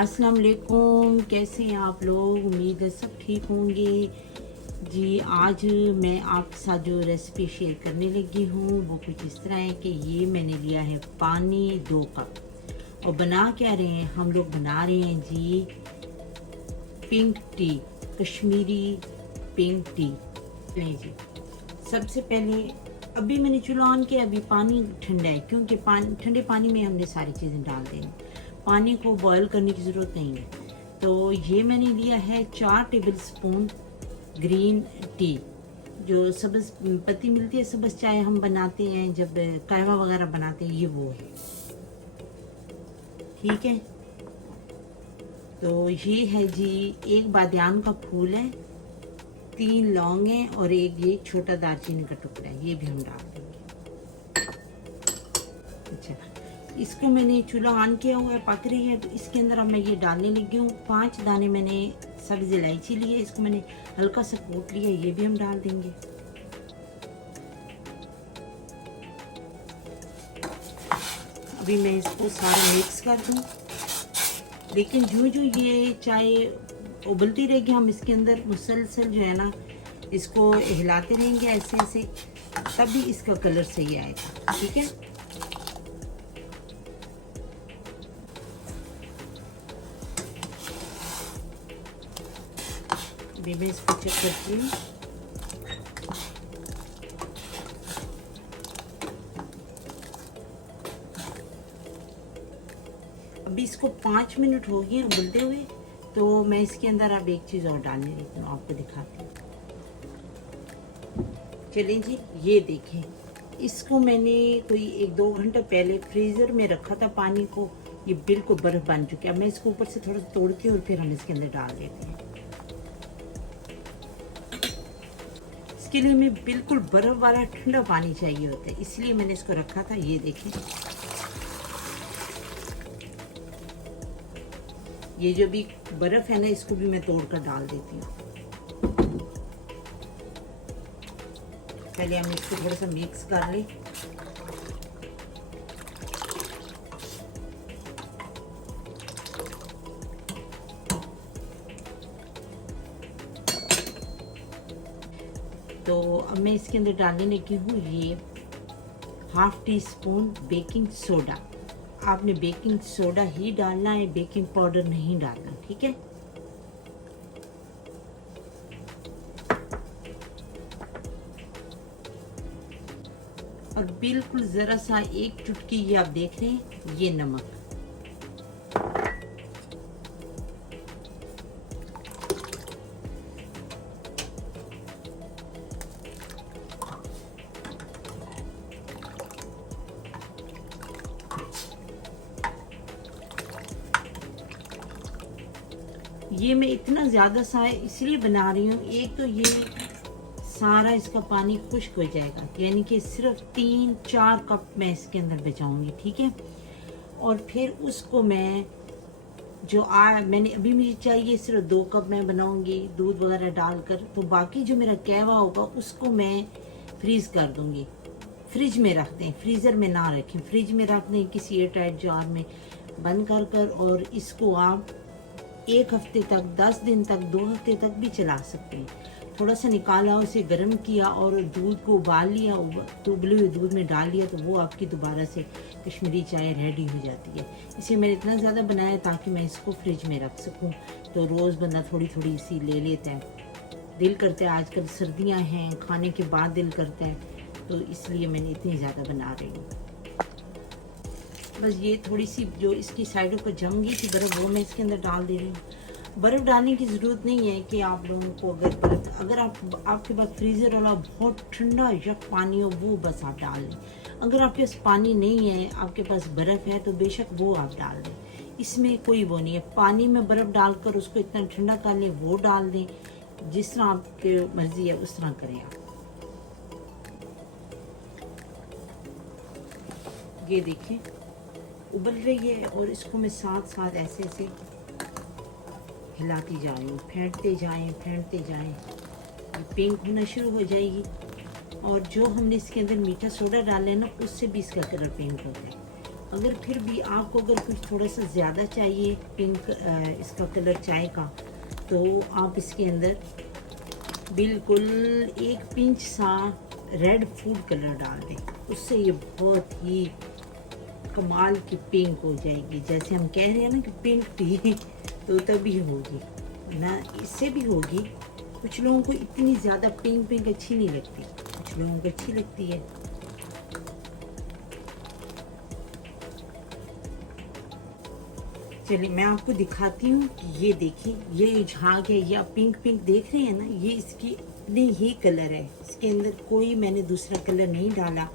अस्सलाम वालेकुम, कैसे हैं आप लोग। उम्मीद है सब ठीक होंगे जी। आज मैं आपके साथ जो रेसिपी शेयर करने लगी हूँ वो कुछ इस तरह है कि ये मैंने लिया है पानी 2 कप। और बना क्या रहे हैं हम लोग, बना रहे हैं जी pink tea, Kashmiri pink tea. नहीं जी, सबसे पहले अभी मैंने चूल्हा ऑन किया, अभी पानी ठंडा है क्योंकि ठंडे पानी में हमने सारी चीज़ें डाल देनी, पानी को बॉयल करने की ज़रूरत नहीं है। तो ये मैंने लिया है 4 टेबल स्पून ग्रीन टी, जो सब्ज़ पत्ती मिलती है, सब्ज़ चाय हम बनाते हैं जब कहवा वगैरह बनाते हैं, ये वो है। ठीक है, तो ये है जी, एक बादियान का फूल है, 3 लौंग हैं और एक ये छोटा दालचीनी का टुकड़ा है, ये भी हम डाल देंगे। अच्छा, इसको मैंने चूल्हा ऑन किया हुआ है, पक रही है। तो इसके अंदर अब मैं ये डालने लगी हूँ। 5 दाने मैंने सब्ज़ इलायची ली है, इसको मैंने हल्का सा कूट लिया, ये भी हम डाल देंगे। अभी मैं इसको सारा मिक्स कर दूँ, लेकिन जो ये चाय उबलती रहेगी, हम इसके अंदर मुसलसल जो है ना इसको हिलाते रहेंगे ऐसे ऐसे, तभी इसका कलर सही आएगा। ठीक है, अभी मैं इसको चेक करती हूँ। अभी इसको 5 मिनट हो गए उबलते हुए, तो मैं इसके अंदर अब एक चीज़ और डालने देती हूँ, आपको दिखाती हूँ। चलें जी, ये देखें, इसको मैंने कोई 1-2 घंटे पहले फ्रीज़र में रखा था पानी को, ये बिल्कुल बर्फ़ बन चुकी है। अब मैं इसको ऊपर से थोड़ा सा तोड़ती हूँ और फिर हम इसके अंदर डाल देते हैं। इसके लिए हमें बिल्कुल बर्फ़ वाला ठंडा पानी चाहिए होता है, इसलिए मैंने इसको रखा था। ये देखें, ये जो भी बर्फ़ है ना, इसको भी मैं तोड़ कर डाल देती हूँ। पहले हम इसको थोड़ा सा मिक्स कर लें। तो अब मैं इसके अंदर डालने लगी हूँ ये 1/2 टीस्पून बेकिंग सोडा। आपने बेकिंग सोडा ही डालना है, बेकिंग पाउडर नहीं डालना। ठीक है, और बिल्कुल ज़रा सा एक चुटकी, ये आप देख रहे हैं, ये नमक। ये मैं इतना ज़्यादा सा इसलिए बना रही हूँ, एक तो ये सारा इसका पानी खुश्क हो जाएगा, यानी कि सिर्फ 3-4 कप मैं इसके अंदर बचाऊंगी। ठीक है, और फिर उसको मैं जो मैंने अभी मुझे चाहिए सिर्फ 2 कप मैं बनाऊंगी दूध वगैरह डालकर, तो बाकी जो मेरा कहवा होगा उसको मैं फ्रीज़ कर दूंगी। फ्रिज में रख दें, फ्रीज़र में ना रखें, फ्रिज में रख दें किसी एयर टाइट जार में बंद कर और इसको आप 1 हफ्ते तक, 10 दिन तक, 2 हफ्ते तक भी चला सकते हैं। थोड़ा सा निकाला, उसे गर्म किया और दूध को उबाल लिया, तो उबले हुए दूध में डाल लिया, तो वो आपकी दोबारा से कश्मीरी चाय रेडी हो जाती है। इसे मैंने इतना ज़्यादा बनाया ताकि मैं इसको फ्रिज में रख सकूं, तो रोज़ बंदा थोड़ी थोड़ी इसी ले लेता है। दिल करता है, आजकल सर्दियां हैं, खाने के बाद दिल करता है, तो इसलिए मैंने इतनी ज़्यादा बना रही हूँ। बस ये थोड़ी सी जो इसकी साइडों पर जम गई थी बर्फ़, वो मैं इसके अंदर डाल दे रही हूँ। बर्फ़ डालने की ज़रूरत नहीं है कि आप लोगों को, अगर आपके पास फ्रीज़र वाला बहुत ठंडा यक पानी हो, वो बस आप डाल लें। अगर आपके पास पानी नहीं है, आपके पास बर्फ़ है, तो बेशक वो आप डाल दें, इसमें कोई वो नहीं है। पानी में बर्फ़ डालकर उसको इतना ठंडा कर लें, वो डाल दें, जिस तरह आपकी मर्ज़ी है उस तरह करें आप। ये देखिए उबल रही है और इसको मैं साथ साथ ऐसे ऐसे हिलाती जा रही हूँ, फेंटते जाएं, ये पिंक होना शुरू हो जाएगी। और जो हमने इसके अंदर मीठा सोडा डाले ना, उससे भी इसका कलर पिंक होता है। अगर फिर भी आपको अगर कुछ थोड़ा सा ज़्यादा चाहिए पिंक इसका कलर चाय का, तो आप इसके अंदर बिल्कुल एक पिंच सा रेड फूड कलर डाल दें। उससे ये बहुत ही कमाल की पिंक हो जाएगी। जैसे हम कह रहे हैं ना कि पिंक टी तो तभी होगी ना, इससे भी होगी। कुछ लोगों को इतनी ज़्यादा पिंक पिंक अच्छी नहीं लगती, कुछ लोगों को अच्छी लगती है। चलिए मैं आपको दिखाती हूँ कि ये देखिए, ये झाग है, ये आप पिंक पिंक देख रहे हैं ना, ये इसकी अपने ही कलर है। इसके अंदर कोई मैंने दूसरा कलर नहीं डाला।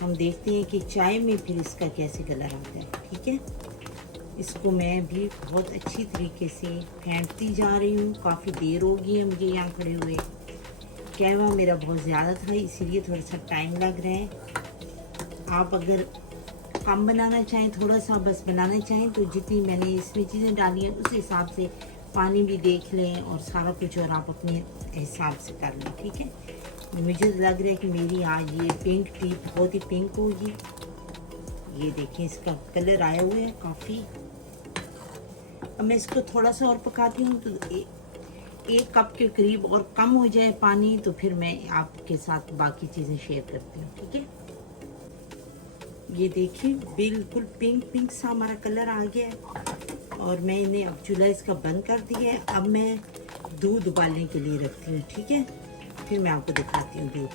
हम देखते हैं कि चाय में फिर इसका कैसे कलर आता है। ठीक है, इसको मैं भी बहुत अच्छी तरीके से फेंटती जा रही हूँ। काफ़ी देर हो गई है मुझे यहाँ खड़े हुए। कहवा मेरा बहुत ज़्यादा था, इसीलिए थोड़ा सा टाइम लग रहा है। आप अगर कम बनाना चाहें, थोड़ा सा बस बनाना चाहें, तो जितनी मैंने इसमें चीज़ें डाली हैं उस हिसाब से पानी भी देख लें और सारा कुछ, और आप अपने हिसाब से कर लें। ठीक है, मुझे लग रहा है कि मेरी आज ये पिंक टी बहुत ही पिंक होगी। ये देखें इसका कलर आया हुआ है काफ़ी। अब मैं इसको थोड़ा सा और पकाती हूँ, तो एक कप के करीब और कम हो जाए पानी, तो फिर मैं आपके साथ बाकी चीज़ें शेयर करती हूँ। ठीक है, ये देखिए बिल्कुल पिंक पिंक सा हमारा कलर आ गया है और मैं इन्हें अब चूल्हा इसका बंद कर दिया है। अब मैं दूध उबालने के लिए रखती हूँ। ठीक है, फिर मैं आपको दिखाती हूँ दूध।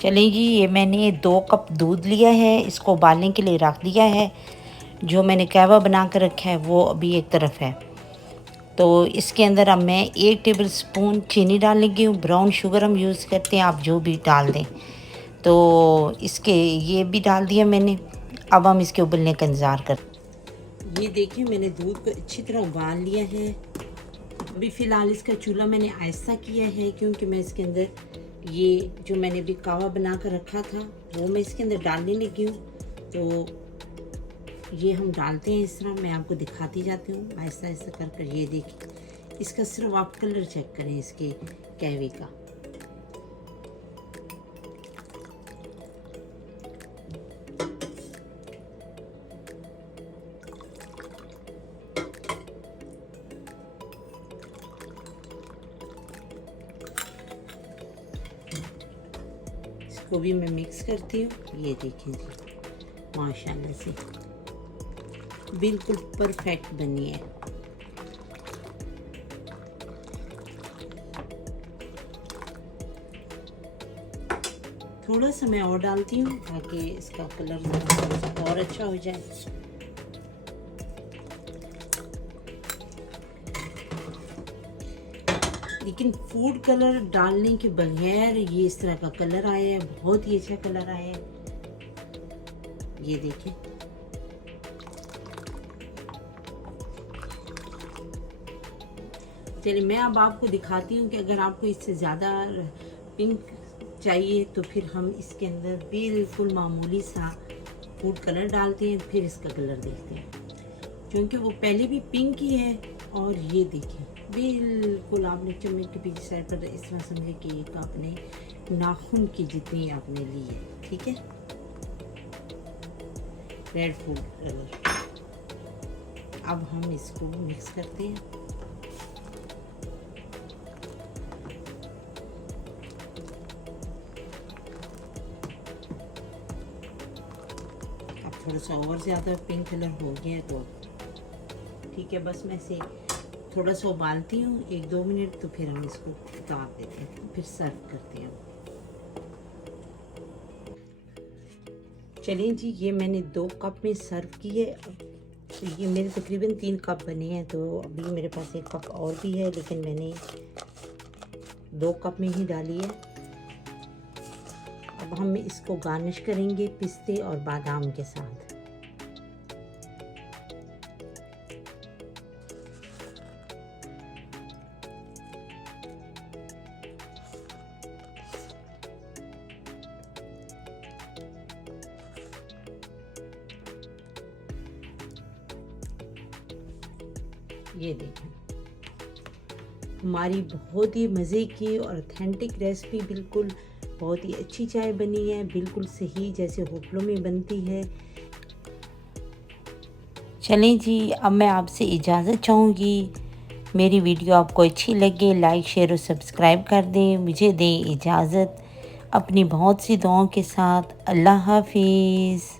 चलिए जी, ये मैंने 2 कप दूध लिया है, इसको उबालने के लिए रख दिया है। जो मैंने कहवा बना कर रखा है वो अभी एक तरफ है। तो इसके अंदर अब मैं 1 टेबल स्पून चीनी डाल लगी हूँ। ब्राउन शुगर हम यूज़ करते हैं, आप जो भी डाल दें। तो इसके ये भी डाल दिया मैंने। अब हम इसके उबलने का इंतज़ार कर। ये देखिए मैंने दूध को अच्छी तरह उबाल लिया है। अभी फ़िलहाल इसका चूल्हा मैंने आहिस्ता किया है, क्योंकि मैं इसके अंदर ये जो मैंने भी कहवा बना कर रखा था वो मैं इसके अंदर डालने लगी हूँ। तो ये हम डालते हैं इस तरह, मैं आपको दिखाती जाती हूँ आहिस्ता आहिस्ता कर कर। ये देखिए, इसका सिर्फ आप कलर चेक करें इसके कहवे का। इसको भी मैं मिक्स करती हूँ। ये देखें जी, माशाल्लाह से बिल्कुल परफेक्ट बनी है। थोड़ा सा मैं और डालती हूँ ताकि इसका कलर और अच्छा हो जाए। लेकिन फूड कलर डालने के बगैर ये इस तरह का कलर आया है, बहुत ही अच्छा कलर आया है। ये देखें, चलिए मैं अब आपको दिखाती हूँ कि अगर आपको इससे ज़्यादा पिंक चाहिए तो फिर हम इसके अंदर बिल्कुल मामूली सा फूड कलर डालते हैं, फिर इसका कलर देखते हैं, क्योंकि वो पहले भी पिंक ही है। और ये देखिए बिल्कुल आपने चम्मच के पीछे साइड पर इस तरह समझे कि एक आपने नाखून की जितनी आपने ली है। ठीक है, रेड फूड कलर। अब हम इसको मिक्स करते हैं। अब थोड़ा सा और ज़्यादा पिंक कलर हो गया तो ठीक है, बस मैं से थोड़ा सा उबालती हूँ 1-2 मिनट, तो फिर हम इसको उतार देते हैं, फिर सर्व करते हैं। चलिए जी, ये मैंने 2 कप में सर्व किए। तो ये मेरे तकरीबन 3 कप बने हैं, तो अभी मेरे पास 1 कप और भी है, लेकिन मैंने 2 कप में ही डाली है। अब हम इसको गार्निश करेंगे पिस्ते और बादाम के साथ। ये देखें, हमारी बहुत ही मज़े की और ऑथेंटिक रेसिपी बिल्कुल बहुत ही अच्छी चाय बनी है, बिल्कुल सही जैसे होटलों में बनती है। चलें जी, अब मैं आपसे इजाज़त चाहूँगी। मेरी वीडियो आपको अच्छी लगे लाइक शेयर और सब्सक्राइब कर दें। मुझे दें इजाज़त अपनी बहुत सी दुआओं के साथ। अल्लाह हाफिज़।